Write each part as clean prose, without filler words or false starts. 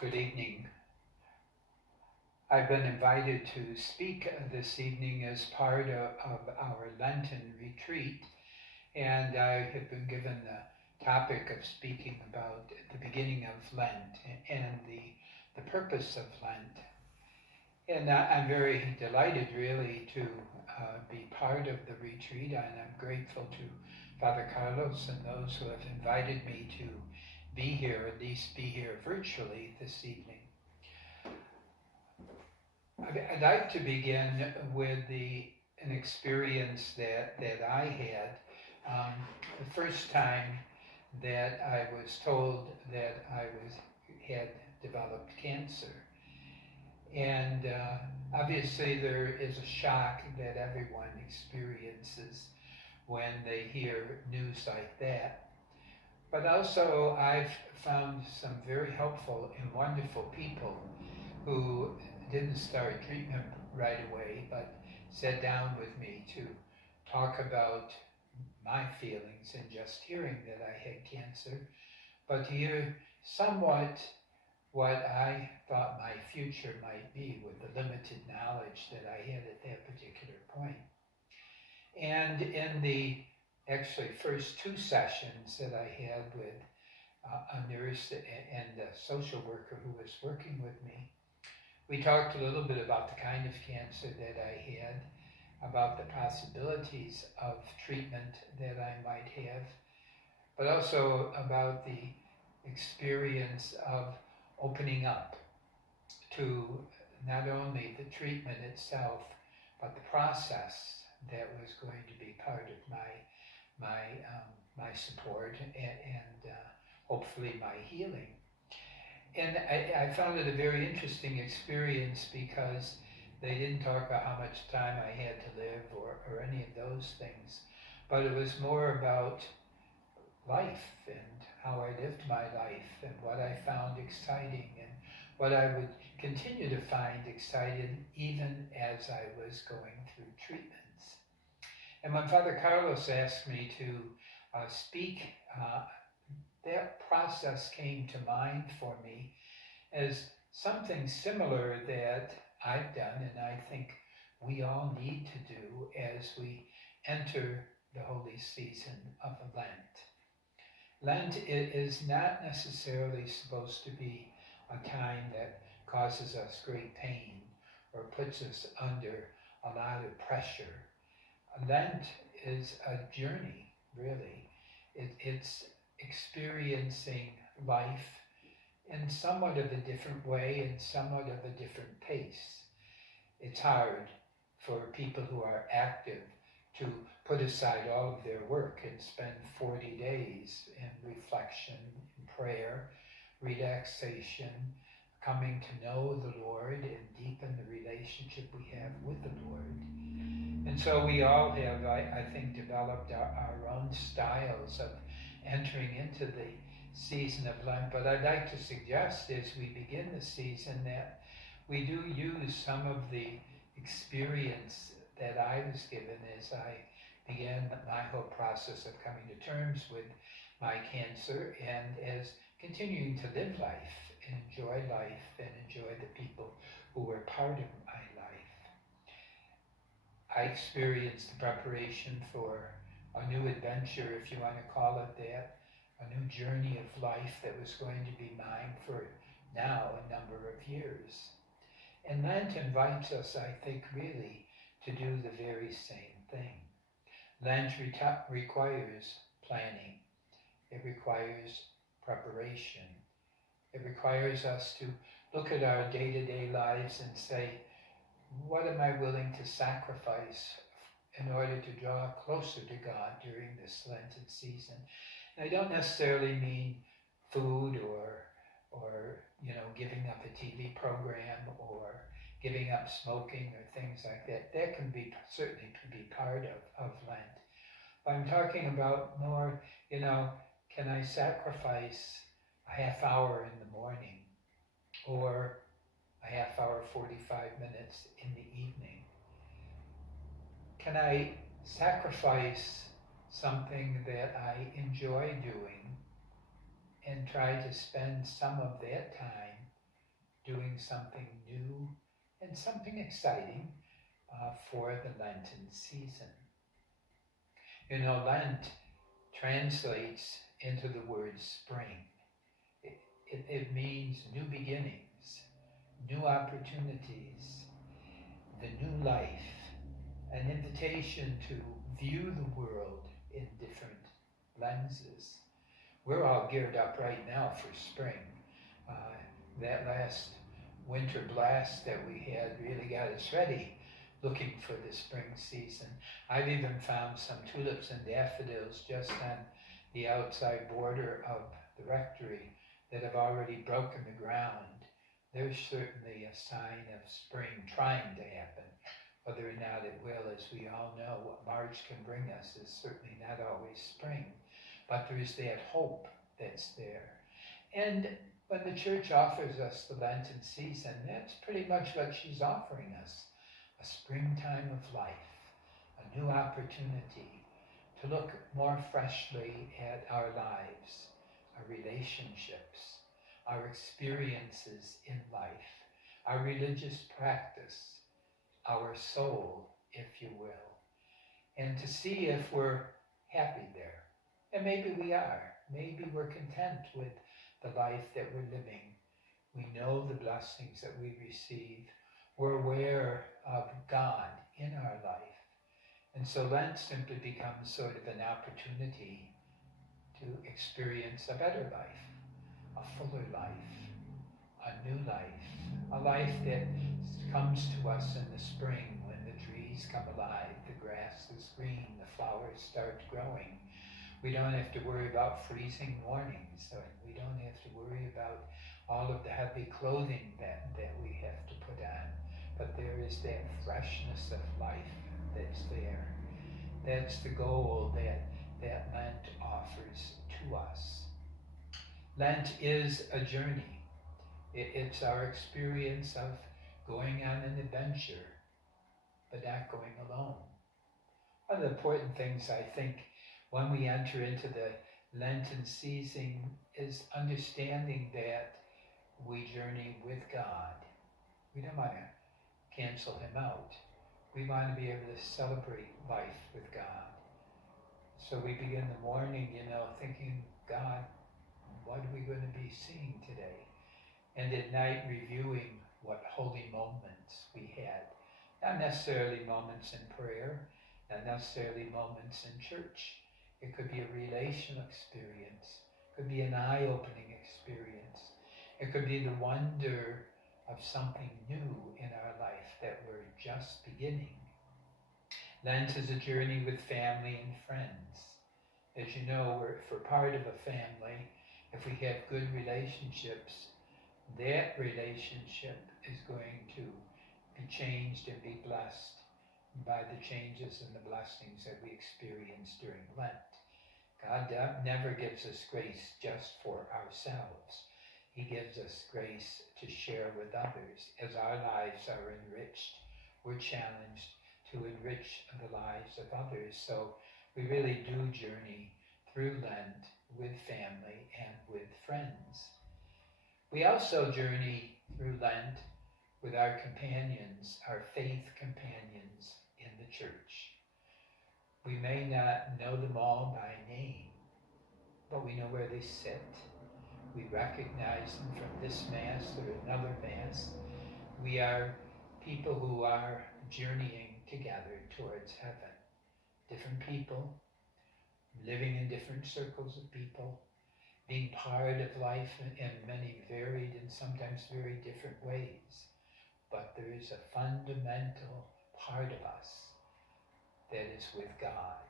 Good evening. I've been invited to speak this evening as part of our Lenten retreat, and I have been given the topic of speaking about the beginning of Lent and the purpose of Lent. And I'm very delighted really to be part of the retreat, and I'm grateful to Father Carlos and those who have invited me to be here, at least be here virtually this evening. I'd like to begin with an experience that I had. The first time that I was told that I had developed cancer. And obviously there is a shock that everyone experiences when they hear news like that. But also I've found some very helpful and wonderful people who didn't start treatment right away, but sat down with me to talk about my feelings and just hearing that I had cancer, but to hear somewhat what I thought my future might be with the limited knowledge that I had at that particular point. And in the actually first two sessions that I had with a nurse and a social worker who was working with me, we talked a little bit about the kind of cancer that I had, about the possibilities of treatment that I might have, but also about the experience of opening up to not only the treatment itself, but the process that was going to be part of my support and hopefully my healing. And I found it a very interesting experience because they didn't talk about how much time I had to live or any of those things, but it was more about life and how I lived my life and what I found exciting and what I would continue to find exciting even as I was going through treatments. And when Father Carlos asked me to speak, that process came to mind for me as something similar that I've done and I think we all need to do as we enter the holy season of Lent. Lent is not necessarily supposed to be a time that causes us great pain or puts us under a lot of pressure. Lent is a journey, really. It's experiencing life in somewhat of a different way and somewhat of a different pace. It's hard for people who are active to put aside all of their work and spend 40 days in reflection, in prayer, relaxation, coming to know the Lord and deepen the relationship we have with the Lord. And so we all have, I think, developed our own styles of entering into the season of Lent. But I'd like to suggest as we begin the season that we do use some of the experience that I was given as I began my whole process of coming to terms with my cancer and as continuing to live life and enjoy the people who were part of my life. I experienced the preparation for a new adventure, if you want to call it that, a new journey of life that was going to be mine for now a number of years. And Lent invites us, I think, really to do the very same thing. Lent requires planning. It requires preparation. It requires us to look at our day-to-day lives and say, what am I willing to sacrifice in order to draw closer to God during this Lenten season? And I don't necessarily mean food or giving up a TV program or giving up smoking or things like that. That can be certainly be part of Lent. But I'm talking about more, can I sacrifice a half hour in the morning or a half hour, 45 minutes in the evening? Can I sacrifice something that I enjoy doing and try to spend some of that time doing something new and something exciting for the Lenten season. You know, Lent translates into the word spring. It means new beginnings, new opportunities, the new life, an invitation to view the world in different lenses. We're all geared up right now for spring. That last winter blast that we had really got us ready, looking for the spring season. I've even found some tulips and daffodils just on the outside border of the rectory that have already broken the ground. There's certainly a sign of spring trying to happen. Whether or not it will, as we all know, what March can bring us is certainly not always spring. But there's that hope that's there. And when the church offers us the Lenten season, that's pretty much what she's offering us. A springtime of life, a new opportunity to look more freshly at our lives, our relationships, our experiences in life, our religious practice, our soul, if you will, and to see if we're happy there. And maybe we are. Maybe we're content with the life that we're living. We know the blessings that we receive. We're aware of God in our life. And so Lent simply becomes sort of an opportunity to experience a better life, a fuller life, a new life, a life that comes to us in the spring when the trees come alive, the grass is green, the flowers start growing. We don't have to worry about freezing mornings, or we don't have to worry about all of the heavy clothing that we have to put on. But there is that freshness of life that's there. That's the goal that Lent offers to us. Lent is a journey. It's our experience of going on an adventure, but not going alone. One of the important things, I think, when we enter into the Lenten season is understanding that we journey with God. We don't want to cancel him out. We want to be able to celebrate life with God. So we begin the morning, thinking, God, what are we going to be seeing today? And at night reviewing what holy moments we had. Not necessarily moments in prayer, not necessarily moments in church. It could be a relational experience. It could be an eye-opening experience. It could be the wonder of something new in our life that we're just beginning. Lent is a journey with family and friends. As you know, if we're part of a family, if we have good relationships, that relationship is going to be changed and be blessed by the changes and the blessings that we experience during Lent. God never gives us grace just for ourselves. He gives us grace to share with others. As our lives are enriched, we're challenged to enrich the lives of others. So we really do journey through Lent with family and with friends. We also journey through Lent with our companions, our faith companions in the church. We may not know them all by name, but we know where they sit. We recognize them from this Mass or another Mass. We are people who are journeying together towards heaven. Different people, living in different circles of people, being part of life in many varied and sometimes very different ways. But there is a fundamental part of us that is with God,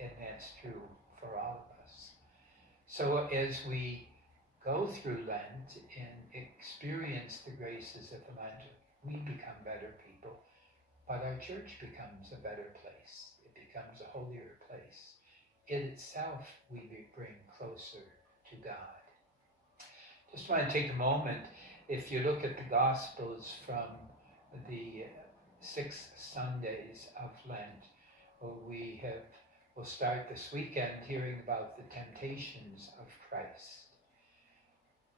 and that's true for all of us. So as we go through Lent and experience the graces of Lent, we become better people, but our church becomes a better place. It becomes a holier place. In itself, we bring closer to God. Just want to take a moment. If you look at the Gospels from the 6 Sundays of Lent, we'll start this weekend hearing about the temptations of Christ.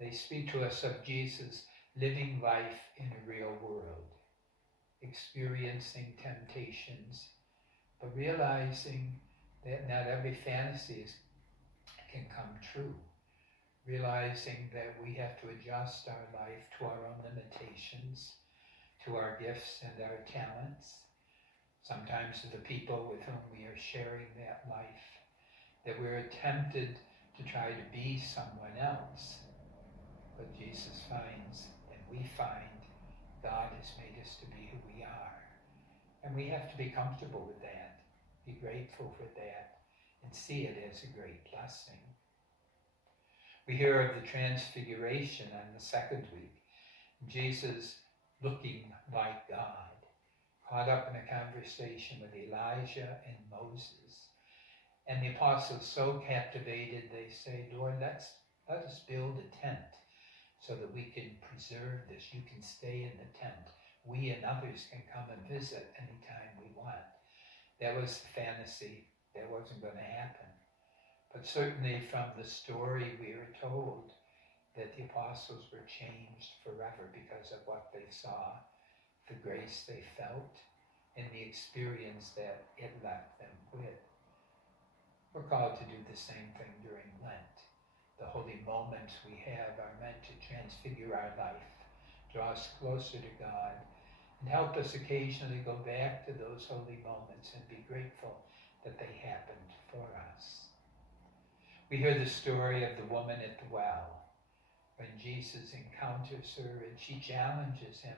They speak to us of Jesus living life in a real world, experiencing temptations, but realizing that not every fantasy can come true, realizing that we have to adjust our life to our own limitations, to our gifts and our talents, sometimes to the people with whom we are sharing that life, that we're tempted to try to be someone else. But Jesus finds, and we find, God has made us to be who we are. And we have to be comfortable with that, be grateful for that, and see it as a great blessing. We hear of the Transfiguration on the second week. Jesus looking like God, caught up in a conversation with Elijah and Moses. And the apostles so captivated, they say, Lord, let us build a tent so that we can preserve this. You can stay in the tent. We and others can come and visit anytime we want. That was the fantasy. That wasn't going to happen. But certainly from the story we are told that the apostles were changed forever because of what they saw, the grace they felt, and the experience that it left them with. We're called to do the same thing during Lent. The holy moments we have are meant to transfigure our life, draw us closer to God, and help us occasionally go back to those holy moments and be grateful that they happened for us. We hear the story of the woman at the well, when Jesus encounters her and she challenges him.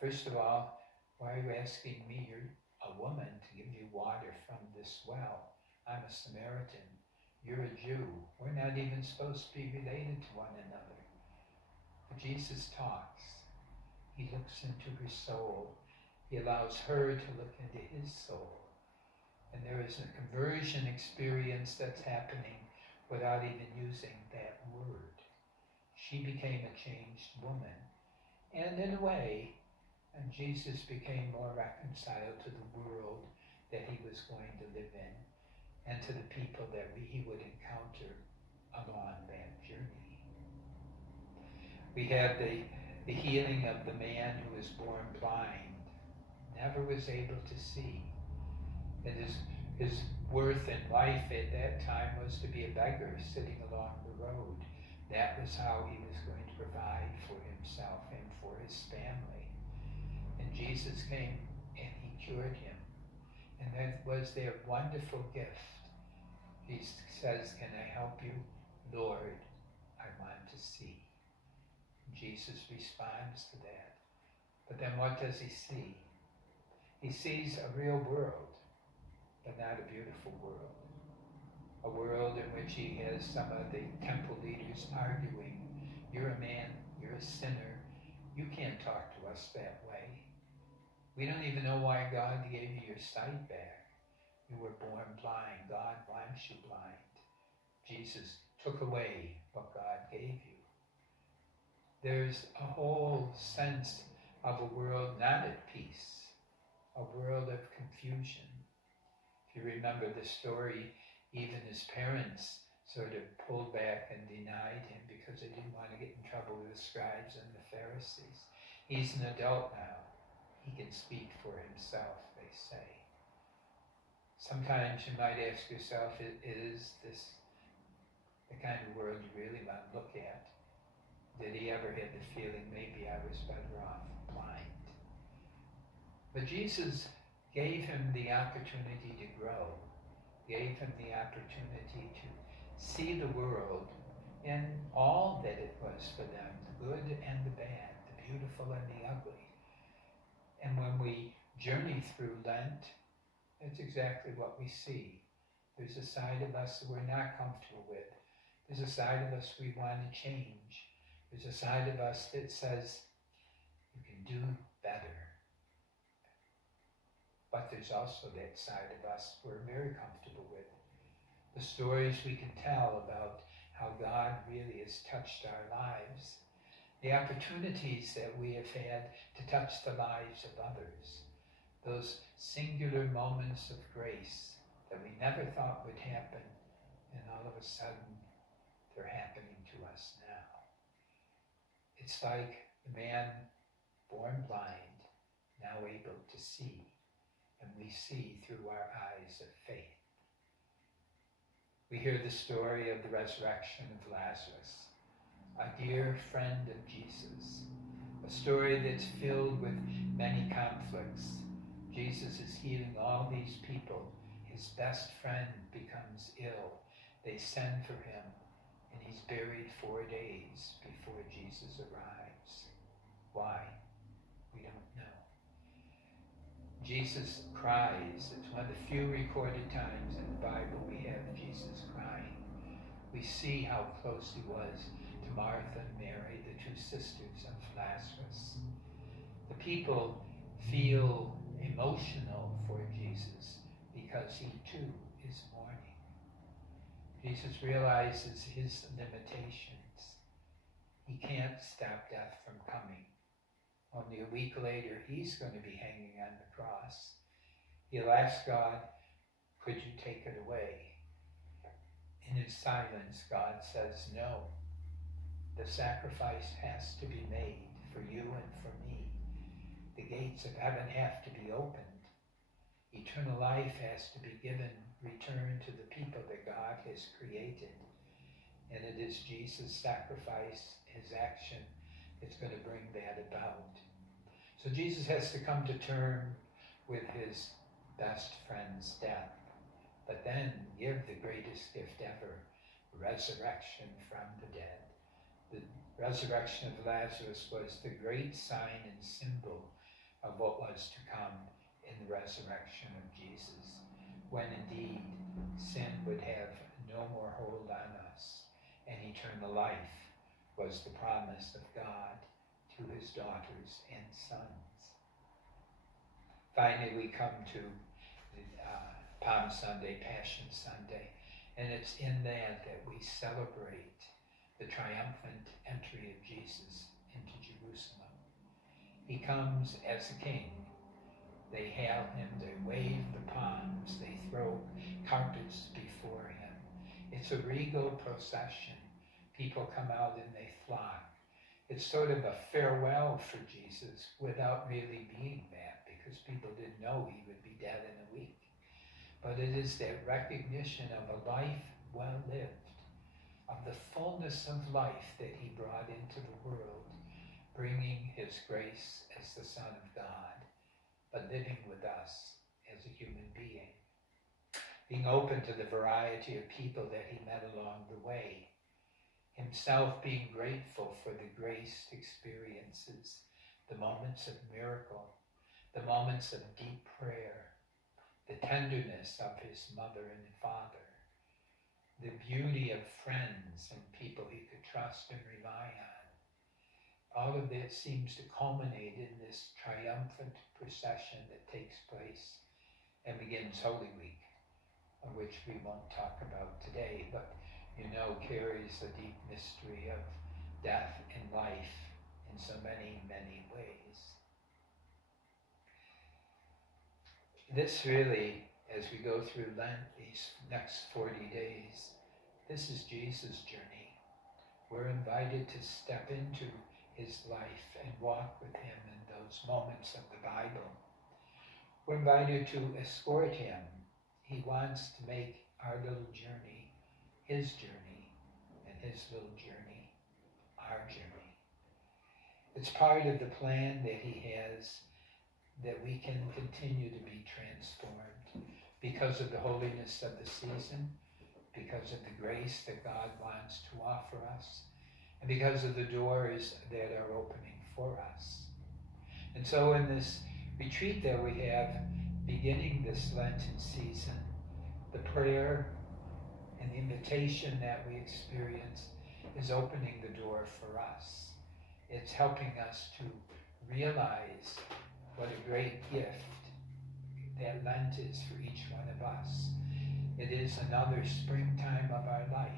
First of all, why are you asking me, you're a woman, to give you water from this well? I'm a Samaritan. You're a Jew. We're not even supposed to be related to one another. But Jesus talks. He looks into her soul. He allows her to look into his soul. And there is a conversion experience that's happening without even using that word. She became a changed woman. And in a way, and Jesus became more reconciled to the world that he was going to live in and to the people that he would encounter along that journey. We have the healing of the man who was born blind, never was able to see. And his worth in life at that time was to be a beggar sitting along the road. That was how he was going to provide for himself and for his family. And Jesus came and he cured him. And that was their wonderful gift. He says, can I help you? Lord, I want to see. Jesus responds to that. But then what does he see? He sees a real world, but not a beautiful world. A world in which he has some of the temple leaders arguing, you're a man, you're a sinner, you can't talk to us that way. We don't even know why God gave you your sight back. You were born blind. God wants you blind. Jesus took away what God gave you. There's a whole sense of a world not at peace, a world of confusion. If you remember the story, even his parents sort of pulled back and denied him because they didn't want to get in trouble with the scribes and the Pharisees. He's an adult now. He can speak for himself, they say. Sometimes you might ask yourself, is this the kind of world you really want to look at? Did he ever have the feeling maybe I was better off blind? But Jesus gave him the opportunity to grow, gave him the opportunity to see the world in all that it was for them, the good and the bad, the beautiful and the ugly. And when we journey through Lent, that's exactly what we see. There's a side of us that we're not comfortable with. There's a side of us we want to change. There's a side of us that says, you can do better. But there's also that side of us we're very comfortable with. The stories we can tell about how God really has touched our lives. The opportunities that we have had to touch the lives of others. Those singular moments of grace that we never thought would happen, and all of a sudden they're happening to us now. It's like The man born blind, now able to see, and we see through our eyes of faith. We hear the story of the resurrection of Lazarus, a dear friend of Jesus, a story that's filled with many conflicts. Jesus is healing all these people. His best friend becomes ill. They send for him, and he's buried 4 days before Jesus arrives. Why? We don't know. Jesus cries. It's one of the few recorded times in the Bible we have Jesus crying. We see how close he was to Martha and Mary, the two sisters of Lazarus. The people feel emotional for Jesus because he too is mourning. Jesus realizes his limitations. He can't stop death from coming. Only a week later, he's going to be hanging on the cross. He'll ask God, could you take it away? In his silence, God says, no. The sacrifice has to be made for you and for me. The gates of heaven have to be opened. Eternal life has to be given, returned to the people that God has created. And it is Jesus' sacrifice, his action, that's going to bring that about. So Jesus has to come to terms with his best friend's death, but then give the greatest gift ever, resurrection from the dead. The resurrection of Lazarus was the great sign and symbol of what was to come in the resurrection of Jesus, when indeed sin would have no more hold on us, and eternal life was the promise of God to his daughters and sons. Finally, we come to Palm Sunday, Passion Sunday, and it's in that we celebrate the triumphant entry of Jesus into Jerusalem. He comes as a king. They hail him, they wave the palms, they throw carpets before him. It's a regal procession. People come out and they flock. It's sort of a farewell for Jesus without really being that, because people didn't know he would be dead in a week. But it is that recognition of a life well lived, of the fullness of life that he brought into the world, bringing his grace as the Son of God, but living with us as a human being, being open to the variety of people that he met along the way, himself being grateful for the graced experiences, the moments of miracle, the moments of deep prayer, the tenderness of his mother and father, the beauty of friends and people he could trust and rely on. All of this seems to culminate in this triumphant procession that takes place and begins Holy Week, which we won't talk about today, but carries a deep mystery of death and life in so many, many ways. This really, as we go through Lent, these next 40 days, this is Jesus' journey. We're invited to step into his life and walk with him in those moments of the Bible. We're invited to escort him. He wants to make our little journey his journey, and his little journey our journey. It's part of the plan that he has, that we can continue to be transformed because of the holiness of the season, because of the grace that God wants to offer us, and because of the doors that are opening for us. And so in this retreat that we have, beginning this Lenten season, the prayer and the invitation that we experience is opening the door for us. It's helping us to realize what a great gift that Lent is for each one of us. It is another springtime of our life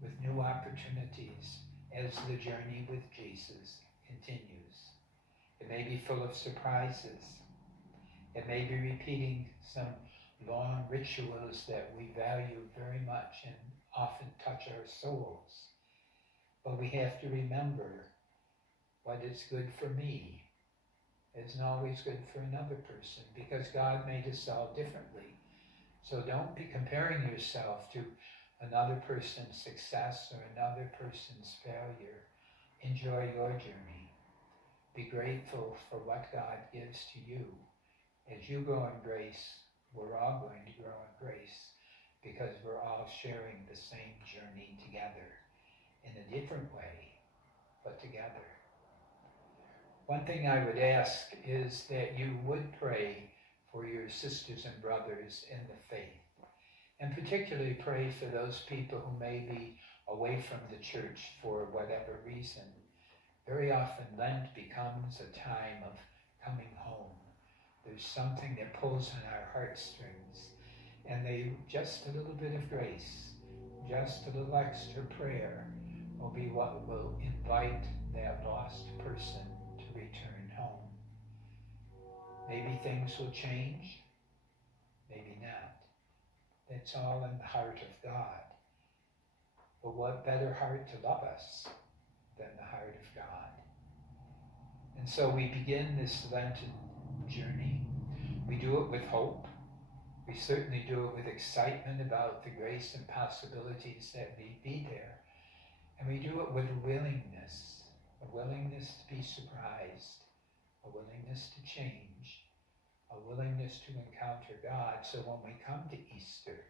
with new opportunities as the journey with Jesus continues. It may be full of surprises. It may be repeating some long rituals that we value very much and often touch our souls. But we have to remember what is good for me isn't always good for another person, because God made us all differently. So don't be comparing yourself to another person's success or another person's failure. Enjoy your journey. Be grateful for what God gives to you. As you grow in grace, we're all going to grow in grace, because we're all sharing the same journey together in a different way, but together. One thing I would ask is that you would pray for your sisters and brothers in the faith, and particularly pray for those people who may be away from the church for whatever reason. Very often Lent becomes a time of coming home. There's something that pulls on our heartstrings, and just a little bit of grace, just a little extra prayer will be what will invite that lost person to return home. Maybe things will change, maybe not. That's all in the heart of God. But what better heart to love us than the heart of God? And so we begin this Lenten journey. We do it with hope. We certainly do it with excitement about the grace and possibilities that may be there. And we do it with a willingness to be surprised, a willingness to change, a willingness to encounter God. So when we come to Easter,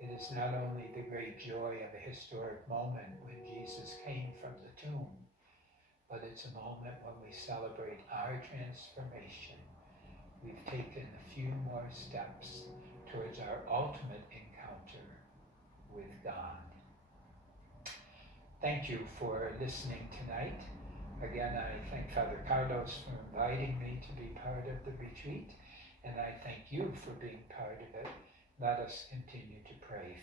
it is not only the great joy of a historic moment when Jesus came from the tomb, but it's a moment when we celebrate our transformation. We've taken a few more steps towards our ultimate encounter with God. Thank you for listening tonight. Again, I thank Father Carlos for inviting me to be part of the retreat, and I thank you for being part of it. Let us continue to pray